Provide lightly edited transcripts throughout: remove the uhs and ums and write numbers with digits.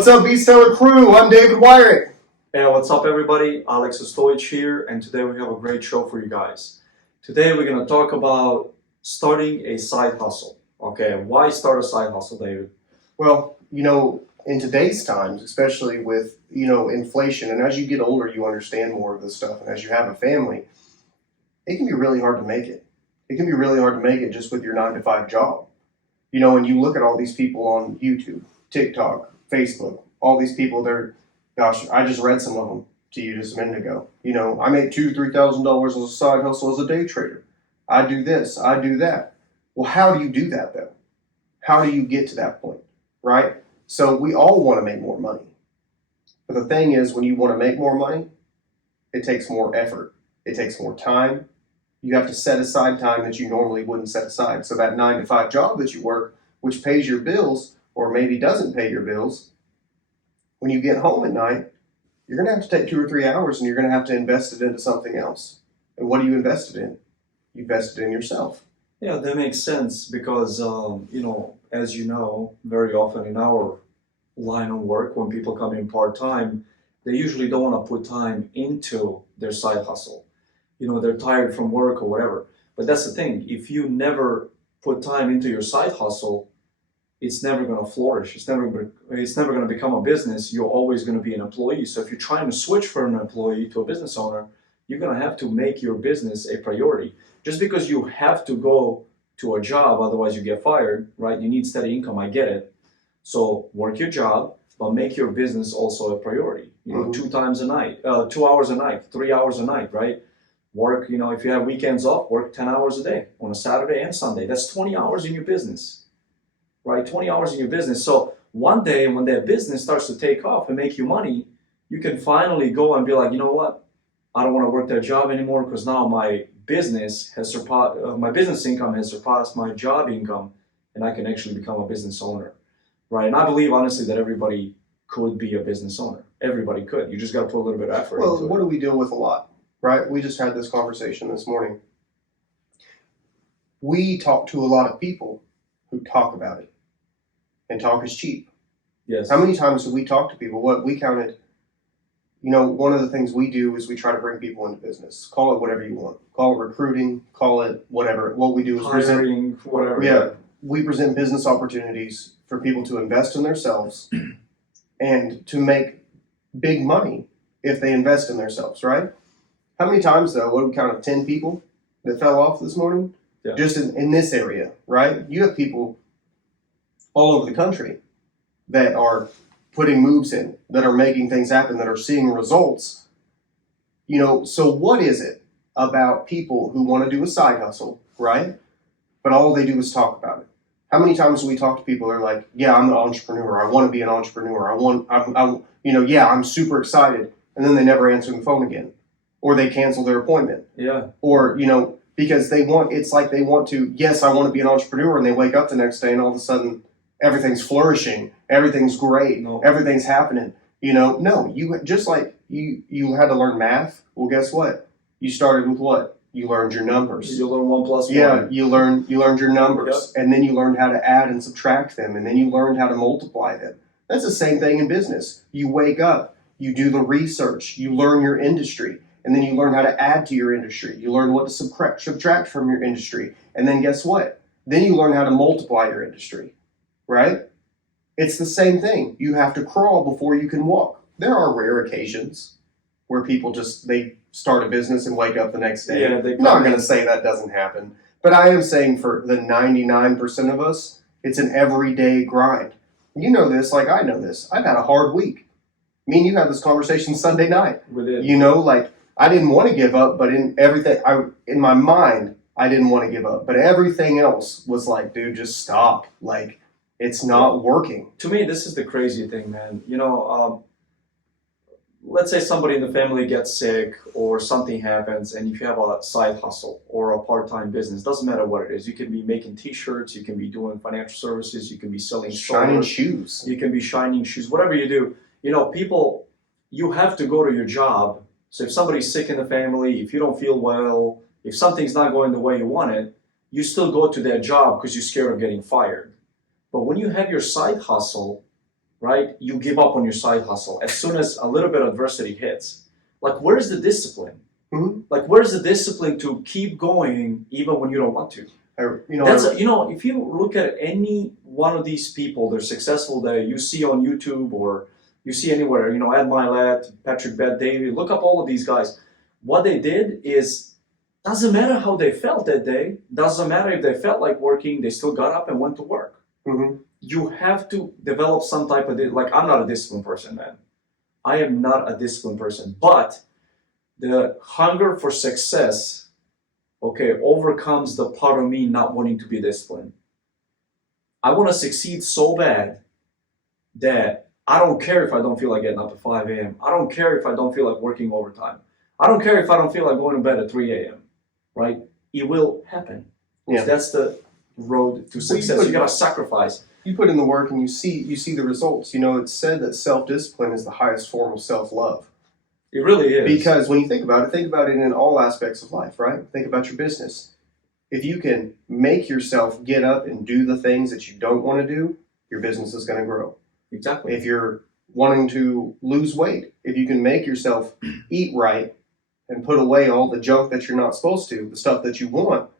What's up, B-Stellar crew? I'm David Wyrick. Hey, what's up everybody? Ostojic here, and today we have a great show for you guys. Today we're going to talk about starting a side hustle. Okay, why start a side hustle, David? Well, in today's times, especially with, inflation, and as you get older, you understand more of this stuff, and as you have a family, it can be really hard to make it. It can be really hard to make it just with your 9-to-5 job. And you look at all these people on YouTube, TikTok, Facebook, all these people, gosh, I just read some of them to you just a minute ago. I make $2,000 to $3,000 as a side hustle as a day trader. I do this, I do that. Well, how do you do that though? How do you get to that point, right? So we all want to make more money. But the thing is, when you want to make more money, it takes more effort. It takes more time. You have to set aside time that you normally wouldn't set aside. So that 9-to-5 job that you work, which pays your bills, or maybe doesn't pay your bills, when you get home at night, you're going to have to take 2 or 3 hours and you're going to have to invest it into something else. And what do you invest it in? You invest it in yourself. Yeah, that makes sense because, as you know, very often in our line of work, when people come in part-time, they usually don't want to put time into their side hustle. They're tired from work or whatever. But that's the thing. If you never put time into your side hustle, it's never going to flourish. It's never going to become a business. You're always going to be an employee. So if you're trying to switch from an employee to a business owner, you're going to have to make your business a priority. Just because you have to go to a job, otherwise you get fired, right? You need steady income. I get it. So work your job, but make your business also a priority. 2 times a night, 2 hours a night, 3 hours a night, right? Work, if you have weekends off, work 10 hours a day on a Saturday and Sunday. That's 20 hours in your business, right? 20 hours in your business. So one day when that business starts to take off and make you money, you can finally go and be like, you know what? I don't want to work that job anymore because now my business has surpassed, my business income has surpassed my job income, and I can actually become a business owner, right? And I believe honestly that everybody could be a business owner. Everybody could. You just got to put a little bit of effort into it. Well, what do we deal with a lot? Right? We just had this conversation this morning. We talk to a lot of people who talk about it. And talk is cheap. Yes. How many times do we talk to people? What we counted, one of the things we do is we try to bring people into business. Call it whatever you want. Call it recruiting, call it whatever. What we do is hiring, whatever. Yeah. We present business opportunities for people to invest in themselves and to make big money if they invest in themselves, right? How many times, though, what do we count of 10 people that fell off this morning? Yeah. Just in this area, right? You have people all over the country that are putting moves in, that are making things happen, that are seeing results. So what is it about people who want to do a side hustle, right? But all they do is talk about it. How many times do we talk to people that are like, yeah, I'm an entrepreneur. I want to be an entrepreneur. I'm super excited. And then they never answer the phone again. Or they cancel their appointment. Yeah. Or, because it's like they want to, yes, I want to be an entrepreneur, and they wake up the next day and all of a sudden everything's flourishing, everything's great, everything's happening. No, you just like you had to learn math. Well, guess what? You started with what? You learned your numbers. You learn 1 plus 1. Yeah, you learned your numbers, and then you learned how to add and subtract them, and then you learned how to multiply them. That's the same thing in business. You wake up, you do the research, you learn your industry. And then you learn how to add to your industry. You learn what to subtract from your industry. And then guess what? Then you learn how to multiply your industry, right? It's the same thing. You have to crawl before you can walk. There are rare occasions where people they start a business and wake up the next day. Yeah, I'm not going to say that doesn't happen. But I am saying for the 99% of us, it's an everyday grind. You know this like I know this. I've had a hard week. Me and you had this conversation Sunday night. We did. I didn't want to give up, but in my mind, I didn't want to give up. But everything else was like, dude, just stop. Like, it's not working. To me, this is the crazy thing, man. Let's say somebody in the family gets sick or something happens, and if you have a side hustle or a part-time business, doesn't matter what it is. You can be making T-shirts, you can be doing financial services, you can be selling shining shoes. You can be shining shoes, whatever you do. People, you have to go to your job. So if somebody's sick in the family, if you don't feel well, if something's not going the way you want it, you still go to that job because you're scared of getting fired. But when you have your side hustle, right? You give up on your side hustle as soon as a little bit of adversity hits. Like, where's the discipline? Mm-hmm. Like, where's the discipline to keep going even when you don't want to? If you look at any one of these people, they're successful that you see on YouTube or you see anywhere, Ed Milet, Patrick Bet-David, look up all of these guys. What they did is, doesn't matter how they felt that day, doesn't matter if they felt like working, they still got up and went to work. Mm-hmm. You have to develop some type of, I'm not a disciplined person, man. I am not a disciplined person, but the hunger for success, overcomes the part of me not wanting to be disciplined. I want to succeed so bad that I don't care if I don't feel like getting up at 5 a.m. I don't care if I don't feel like working overtime. I don't care if I don't feel like going to bed at 3 a.m., right? It will happen. Yeah. That's the road to success. You got to sacrifice. You put in the work and you see the results. It's said that self-discipline is the highest form of self-love. It really is. Because when you think about it in all aspects of life, right? Think about your business. If you can make yourself get up and do the things that you don't want to do, your business is going to grow. Exactly. If you're wanting to lose weight, if you can make yourself eat right and put away all the junk that you're not supposed to, the stuff that you want,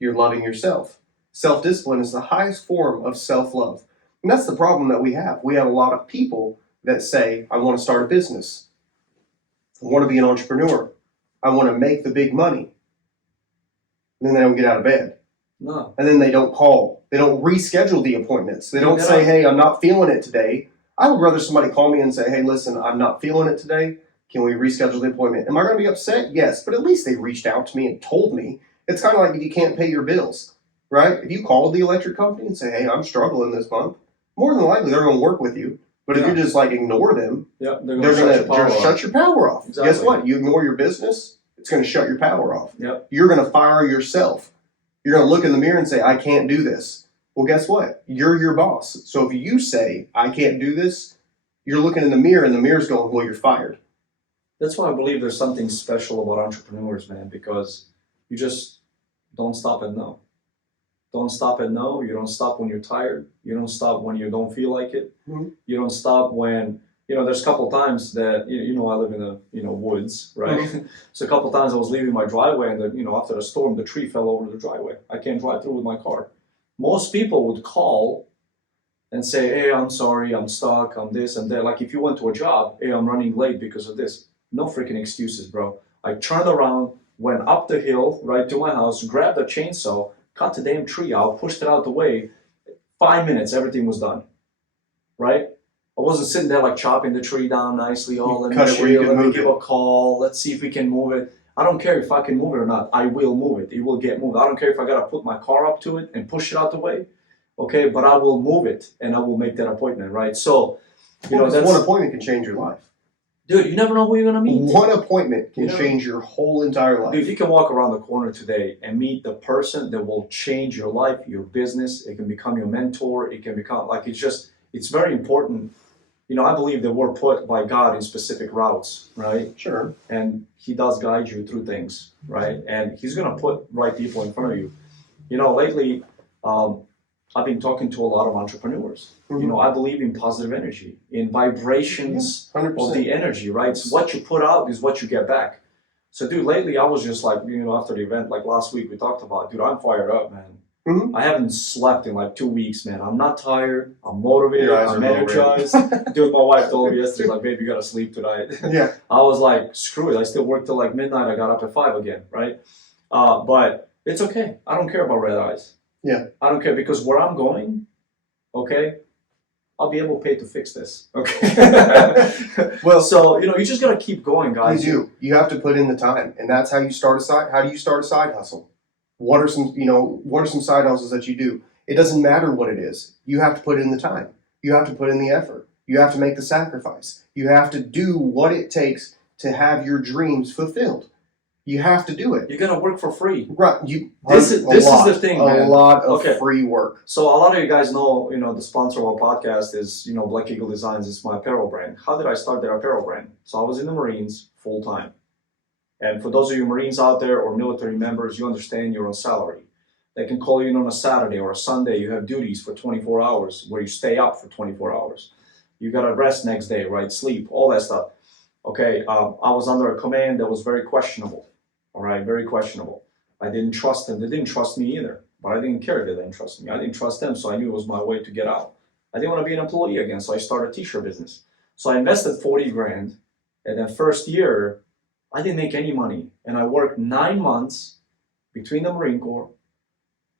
you're loving yourself. Self-discipline is the highest form of self-love. And that's the problem that we have. We have a lot of people that say, I want to start a business. I want to be an entrepreneur. I want to make the big money. And then they don't get out of bed. No. And then they don't call. They don't reschedule the appointments. They don't say, hey, I'm not feeling it today. I would rather somebody call me and say, hey, listen, I'm not feeling it today. Can we reschedule the appointment? Am I going to be upset? Yes. But at least they reached out to me and told me. It's kind of like if you can't pay your bills, right? If you call the electric company and say, hey, I'm struggling this month, more than likely they're going to work with you. But if you just ignore them, they're going to shut your power off. Exactly. Guess what? You ignore your business, it's going to shut your power off. Yep. You're going to fire yourself. You're going to look in the mirror and say, I can't do this. Well, guess what? You're your boss. So if you say, I can't do this, you're looking in the mirror and the mirror's going, well, you're fired. That's why I believe there's something special about entrepreneurs, man, because you just don't stop at no. Don't stop at no. You don't stop when you're tired. You don't stop when you don't feel like it. Mm-hmm. You don't stop when, there's a couple of times that, I live in the, woods, right? Mm-hmm. So a couple of times I was leaving my driveway and, after the storm, the tree fell over the driveway. I can't drive through with my car. Most people would call and say, hey, I'm sorry, I'm stuck, I'm this and that. Like if you went to a job, hey, I'm running late because of this. No freaking excuses, bro. I turned around, went up the hill, right to my house, grabbed a chainsaw, cut the damn tree out, pushed it out the way. 5 minutes, everything was done, right? I wasn't sitting there like chopping the tree down nicely. Oh, let me give a call. Let's see if we can move it. I don't care if I can move it or not. I will move it. It will get moved. I don't care if I got to put my car up to it and push it out the way. Okay, but I will move it and I will make that appointment, right? So, that's one appointment can change your life. Dude, you never know who you're going to meet. One appointment can change your whole entire life. Dude, if you can walk around the corner today and meet the person that will change your life, your business, it can become your mentor, it can become, it's very important. I believe that we're put by God in specific routes, right? Sure. And He does guide you through things, right? And He's going to put right people in front of you. Lately, I've been talking to a lot of entrepreneurs. Mm-hmm. I believe in positive energy, in vibrations of the energy, right? So what you put out is what you get back. So, dude, lately I was just like, after the event, like last week we talked about, dude, I'm fired up, man. Mm-hmm. I haven't slept in like 2 weeks, man. I'm not tired. I'm motivated. I'm energized. Dude, my wife told me yesterday, like, babe, you gotta sleep tonight. Yeah. I was like, screw it. I still work till like midnight. I got up at 5 again, right? But it's okay. I don't care about red eyes. Yeah. I don't care because where I'm going, okay, I'll be able to pay to fix this. Okay. Well, so you just gotta keep going, guys. You do. You have to put in the time, and that's how you start a side. How do you start a side hustle? What are some side hustles that you do? It doesn't matter what it is. You have to put in the time. You have to put in the effort. You have to make the sacrifice. You have to do what it takes to have your dreams fulfilled. You have to do it. You gotta work for free. Right. This is the thing, man. A lot of free work. So a lot of you guys know, the sponsor of our podcast is, Black Eagle Designs. It's my apparel brand. How did I start their apparel brand? So I was in the Marines full time. And for those of you Marines out there or military members, you understand you're on salary. They can call you in on a Saturday or a Sunday. You have duties for 24 hours where you stay up for 24 hours. You gotta rest next day, right? Sleep, all that stuff. Okay, I was under a command that was very questionable. All right, very questionable. I didn't trust them. They didn't trust me either. But I didn't care they didn't trust me. I didn't trust them, so I knew it was my way to get out. I didn't want to be an employee again, so I started a t-shirt business. So I invested 40 grand, and then first year, I didn't make any money. And I worked 9 months between the Marine Corps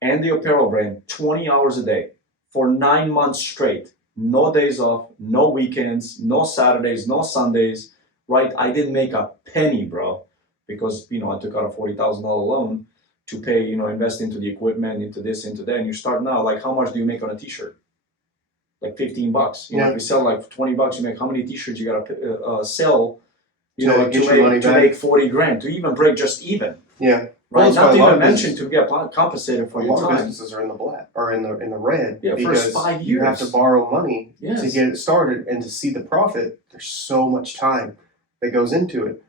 and the apparel brand, 20 hours a day for 9 months straight. No days off, no weekends, no Saturdays, no Sundays, right? I didn't make a penny, bro, because, I took out a $40,000 loan to pay, invest into the equipment, into this, into that. And you start now, like, how much do you make on a t-shirt? Like $15. If you sell like $20, you make how many t-shirts you gotta sell, to make 40 grand, to even break just even. Yeah. Right. Not to even mention to get compensated for your time. A lot of businesses are in the black or in the red. Yeah, because first 5 years. You have to borrow money Yes. to get it started, and to see the profit, there's so much time that goes into it.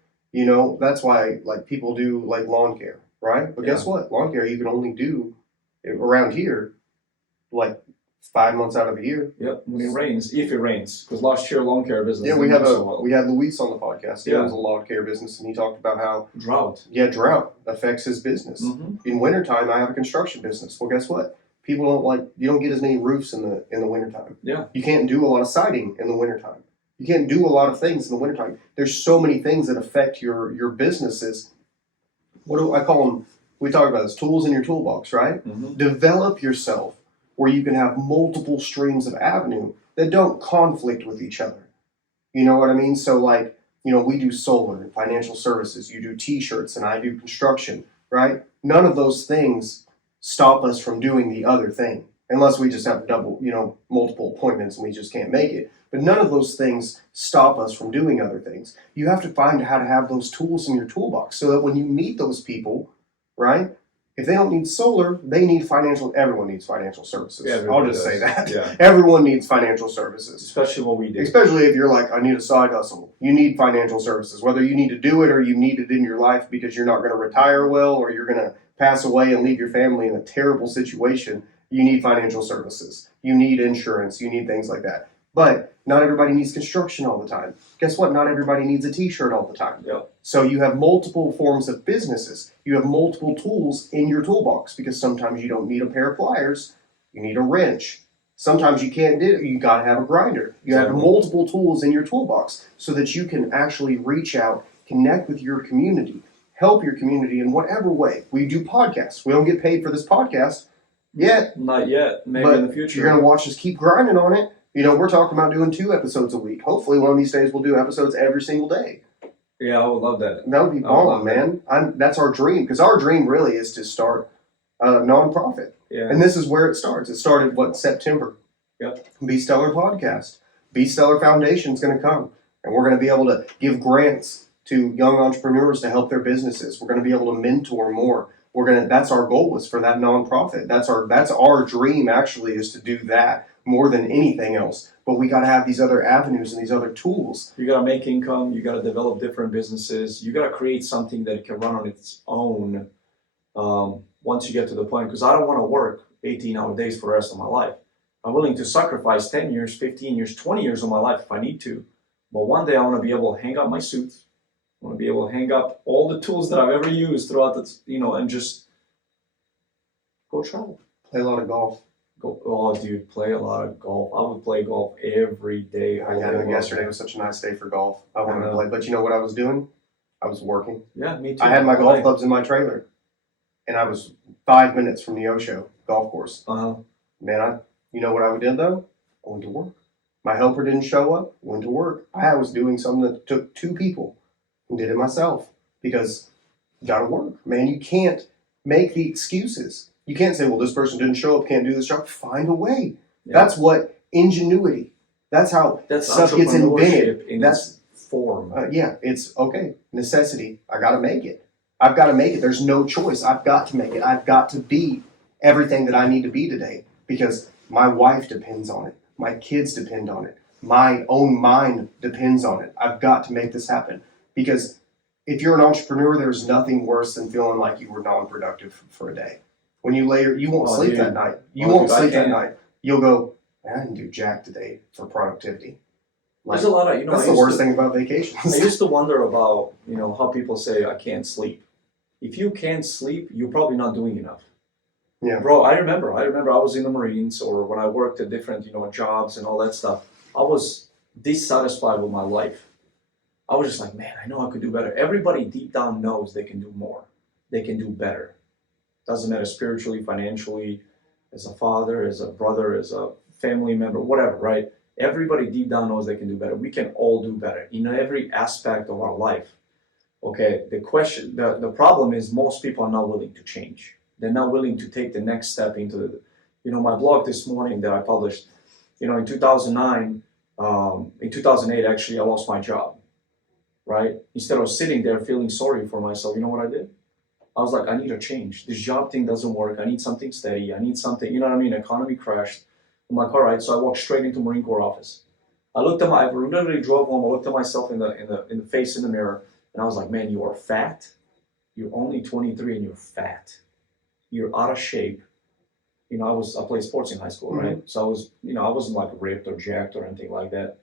That's why like people do like lawn care, right? But guess what? Lawn care you can only do around here like 5 months out of the year. Yep, when it rains, if it rains, because last year lawn care business. Yeah, we had Luis on the podcast. He owns a lawn care business, and he talked about how drought. Yeah, drought affects his business. Mm-hmm. In wintertime, I have a construction business. Well, guess what? People you don't get as many roofs in the wintertime. Yeah. You can't do a lot of siding in the wintertime. You can't do a lot of things in the wintertime. There's so many things that affect your businesses. What do I call them? We talk about this, tools in your toolbox, right? Mm-hmm. Develop yourself where you can have multiple streams of avenue that don't conflict with each other. You know what I mean? So we do solar and financial services. You do t-shirts and I do construction, right? None of those things stop us from doing the other thing, unless we just have multiple appointments and we just can't make it. But none of those things stop us from doing other things. You have to find how to have those tools in your toolbox so that when you meet those people, right? If they don't need solar, they need everyone needs financial services. Yeah, I'll just say that. Yeah. Everyone needs financial services. Especially what we do. Especially if you're like, I need a side hustle. You need financial services. Whether you need to do it or you need it in your life because you're not going to retire well or you're going to pass away and leave your family in a terrible situation, you need financial services. You need insurance. You need things like that. But not everybody needs construction all the time. Guess what? Not everybody needs a t-shirt all the time. Yep. So you have multiple forms of businesses. You have multiple tools in your toolbox because sometimes you don't need a pair of pliers. You need a wrench. Sometimes you can't do it. You got to have a grinder. You have multiple tools in your toolbox so that you can actually reach out, connect with your community, help your community in whatever way. We do podcasts. We don't get paid for this podcast yet. Not yet. Maybe in the future. You're going to watch us keep grinding on it. We're talking about doing 2 episodes a week. Hopefully one of these days we'll do episodes every single day. Yeah, I would love that. That would be bomb, man. That's our dream, because our dream really is to start a nonprofit. Yeah. And this is where it starts. It started, September? Yep. Be Stellar Podcast. Be Stellar Foundation is going to come. And we're going to be able to give grants to young entrepreneurs to help their businesses. We're going to be able to mentor more. That's our goal, is for that nonprofit. That's our dream, actually, is to do that more than anything else. But we got to have these other avenues and these other tools. You got to make income. You got to develop different businesses. You got to create something that can run on its own once you get to the point. Because I don't want to work 18-hour days for the rest of my life. I'm willing to sacrifice 10 years, 15 years, 20 years of my life if I need to. But one day I want to be able to hang up my suits. I want to be able to hang up all the tools that I've ever used throughout and just go travel. Play a lot of golf. Play a lot of golf. I would play golf every day. Yesterday was such a nice day for golf. I wanted to play. But you know what I was doing? I was working. Yeah, me too. I had my golf clubs in my trailer. And I was 5 minutes from the Osho golf course. Uh-huh. Man, you know what I did though? I went to work. My helper didn't show up. Went to work. I was doing something that took 2 people and did it myself, because you got to work. Man, you can't make the excuses. You can't say, well, this person didn't show up, can't do this job. Find a way. Yeah. That's what ingenuity. That's how stuff gets invented. That's form. It's okay. Necessity. I got to make it. I've got to make it. There's no choice. I've got to make it. I've got to be everything that I need to be today, because my wife depends on it. My kids depend on it. My own mind depends on it. I've got to make this happen, because if you're an entrepreneur, there's nothing worse than feeling like you were non-productive for a day. When you you won't sleep that night. You won't sleep that night. You'll go, I didn't do jack today for productivity. Like, There's a lot of, you know, that's the worst thing about vacations. I used to wonder about, you know, how people say I can't sleep. If you can't sleep, you're probably not doing enough. Yeah. Bro, I remember I was in the Marines, or when I worked at different, you know, jobs and all that stuff. I was dissatisfied with my life. I was just like, man, I know I could do better. Everybody deep down knows they can do more. They can do better. Doesn't matter spiritually, financially, as a father, as a brother, as a family member, whatever, right? Everybody deep down knows they can do better. We can all do better in every aspect of our life. Okay, the problem is most people are not willing to change. They're not willing to take the next step into the, you know, my blog this morning that I published, you know, in 2009, in 2008, actually, I lost my job, right? Instead of sitting there feeling sorry for myself, you know what I did? I was like, I need a change. This job thing doesn't work. I need something steady. I need something, you know what I mean? Economy crashed. I'm like, all right. So I walked straight into Marine Corps office. I literally drove home. I looked at myself in the face in the mirror, and I was like, man, you are fat. You're only 23 and you're fat. You're out of shape. You know, I played sports in high school, right? So I was, you know, I wasn't like ripped or jacked or anything like that,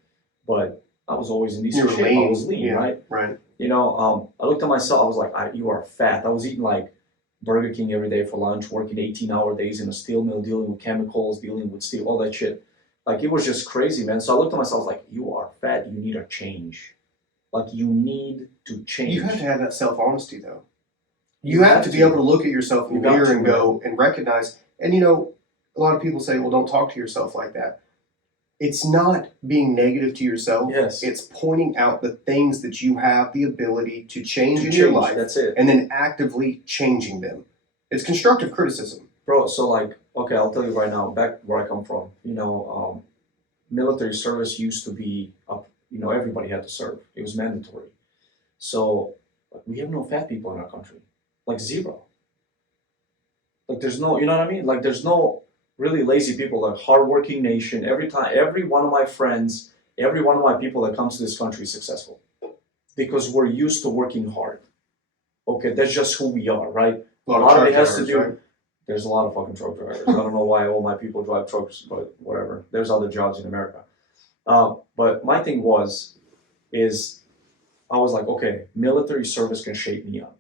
but I was always in decent shape. I was lean, right? Right. You know, I looked at myself. I was like, you are fat. I was eating like Burger King every day for lunch, working 18-hour days in a steel mill, dealing with chemicals, dealing with steel, all that shit. Like, it was just crazy, man. So I looked at myself, I was like, you are fat. You need a change. Like, you need to change. You have to have that self-honesty, though. You have to be able to look at yourself in the mirror and go and recognize. And, you know, a lot of people say, well, don't talk to yourself like that. It's not being negative to yourself. Yes. It's pointing out the things that you have the ability to change in your life. That's it. And then actively changing them. It's constructive criticism. Bro, so like, okay, I'll tell you right now, back where I come from, you know, military service used to be, you know, everybody had to serve. It was mandatory. So like, we have no fat people in our country. Like, zero. Like, there's no, you know what I mean? Like, there's no really lazy people, like hardworking nation. Every one of my friends, every one of my people that comes to this country is successful because we're used to working hard. Okay, that's just who we are, right? A lot of it has to do. Right? There's a lot of fucking truck drivers. I don't know why all my people drive trucks, but whatever. There's other jobs in America. But my thing is I was like, okay, military service can shape me up.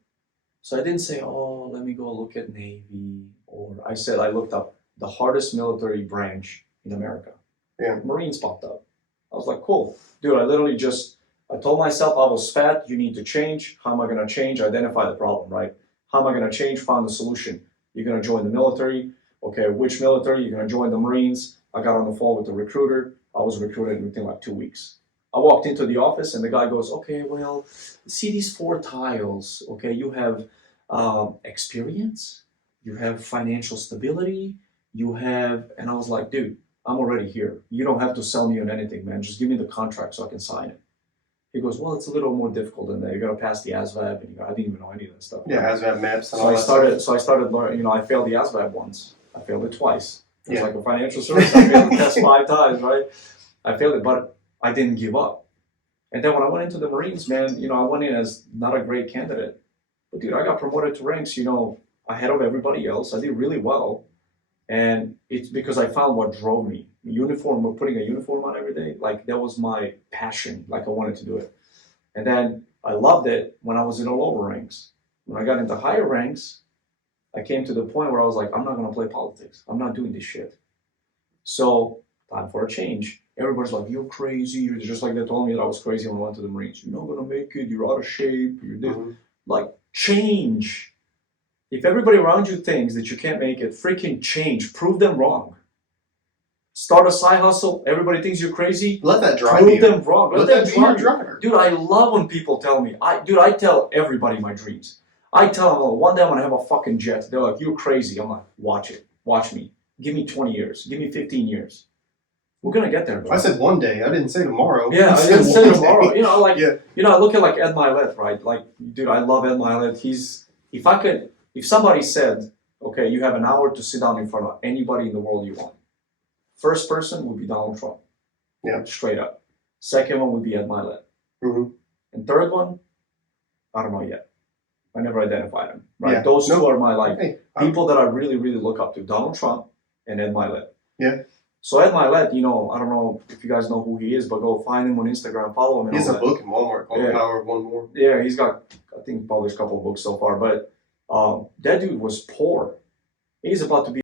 So I didn't say, oh, let me go look at Navy, or I said I looked up the hardest military branch in America. Yeah. Marines popped up. I was like, cool. Dude, I told myself I was fat, you need to change. How am I going to change? Identify the problem, right? How am I going to change? Found the solution. You're going to join the military. Okay, which military? You're going to join the Marines. I got on the phone with the recruiter. I was recruited within like 2 weeks. I walked into the office and the guy goes, okay, well, see these 4 tiles. Okay, you have experience, you have financial stability, you have, and I was like, dude, I'm already here. You don't have to sell me on anything, man. Just give me the contract so I can sign it. He goes, well, it's a little more difficult than that. You got to pass the ASVAB, and I didn't even know any of that stuff. Yeah, ASVAB maps. So I started learning. You know, I failed the ASVAB once. I failed it twice. It's like a financial service. I failed the test 5 times, right? I failed it, but I didn't give up. And then when I went into the Marines, man, you know, I went in as not a great candidate. But dude, I got promoted to ranks, you know, ahead of everybody else. I did really well. And it's because I found what drove me. Uniform, putting a uniform on every day, like that was my passion. Like I wanted to do it. And then I loved it when I was in the lower ranks. When I got into higher ranks, I came to the point where I was like, I'm not going to play politics. I'm not doing this shit. So, time for a change. Everybody's like, you're crazy. You're just like they told me that I was crazy when I went to the Marines. You're not going to make it. You're out of shape. You're this. Like, change. If everybody around you thinks that you can't make it, freaking change. Prove them wrong. Start a side hustle. Everybody thinks you're crazy. Let that drive Prove you. them wrong. Let that be your driver. Dude, I love when people tell me. I tell everybody my dreams. I tell them, one day I'm going to have a fucking jet. They're like, you're crazy. I'm like, watch it. Watch me. Give me 20 years. Give me 15 years. We're going to get there, bro. I said one day. I didn't say tomorrow. Yeah, I didn't say tomorrow. You know, like, yeah. You know, I look at like Ed Milet, right? Like, dude, I love Ed Milet. If somebody said, okay, you have an hour to sit down in front of anybody in the world you want. First person would be Donald Trump. Yeah. Straight up. Second one would be Ed Milet. Mm-hmm. And third one, I don't know yet. I never identified him. Right? Yeah. Those two are my people that I really, really look up to. Donald Trump and Ed Milet. Yeah. So Ed Milet, you know, I don't know if you guys know who he is, but go find him on Instagram, follow him. And He has all a that. book in Walmart called Yeah. The Power of One More. Yeah, he's got, I think, published a couple of books so far. But that dude was poor. He's about to be